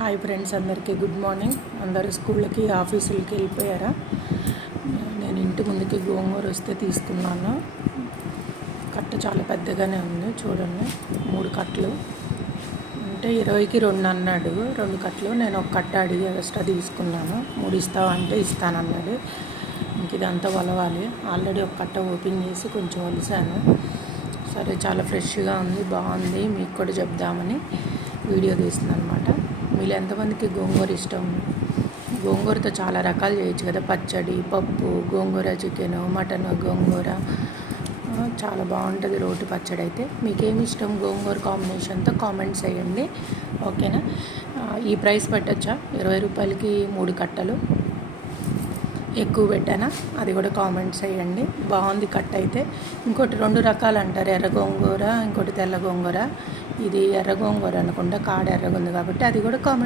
Hi friends, అందరికీ good morning. అందరూ స్కూళ్ళకి ఆఫీసులకి వెళ్ళిపోయారా? నేను ఇంటి ముందుకి గోంగూర వస్తే తీసుకున్నాను. కట్ట చాలా పెద్దగానే ఉంది, చూడండి. 3 కట్టలు అంటే 20కి 2 అన్నాడు. 2 కట్టలు. నేను ఒక కట్ట అడిగి ఎక్స్ట్రా తీసుకున్నాను. 3 ఇస్తావా అంటే ఇస్తానన్నాడు. ఇంక ఇదంతా వలవాలి. ఆల్రెడీ ఒక కట్ట ఓపెన్ చేసి కొంచెం వలిసాను. సరే, చాలా ఫ్రెష్గా ఉంది, బాగుంది, మీకు కూడా చెప్దామని వీడియో తీస్తున్నాను అనమాట. వీళ్ళు ఎంతమందికి గోంగూర ఇష్టం? గోంగూరతో చాలా రకాలు చేయొచ్చు కదా. పచ్చడి, పప్పు, గోంగూర చికెన్, మటన్, గోంగూర చాలా బాగుంటుంది. రోటి పచ్చడి అయితే మీకేమి ఇష్టం గోంగూర కాంబినేషన్తో కామెంట్స్ చేయండి, ఓకేనా? ఈ ప్రైస్ పెట్టచ్చా? 20 రూపాయలకి 3 కట్టలు. ఎక్కువ పెట్టానా? అది కూడా కామెంట్స్ చేయండి. బాగుంది కట్ట అయితే. ఇంకోటి 2 రకాలు అంటారు, ఎర్ర గోంగూర, ఇంకోటి తెల్ల గోంగూర. ఇది ఎర్ర గోంగూర అనుకుంటా, కాడ ఎర్రగా ఉంది కాబట్టి అది కూడా కామెంట్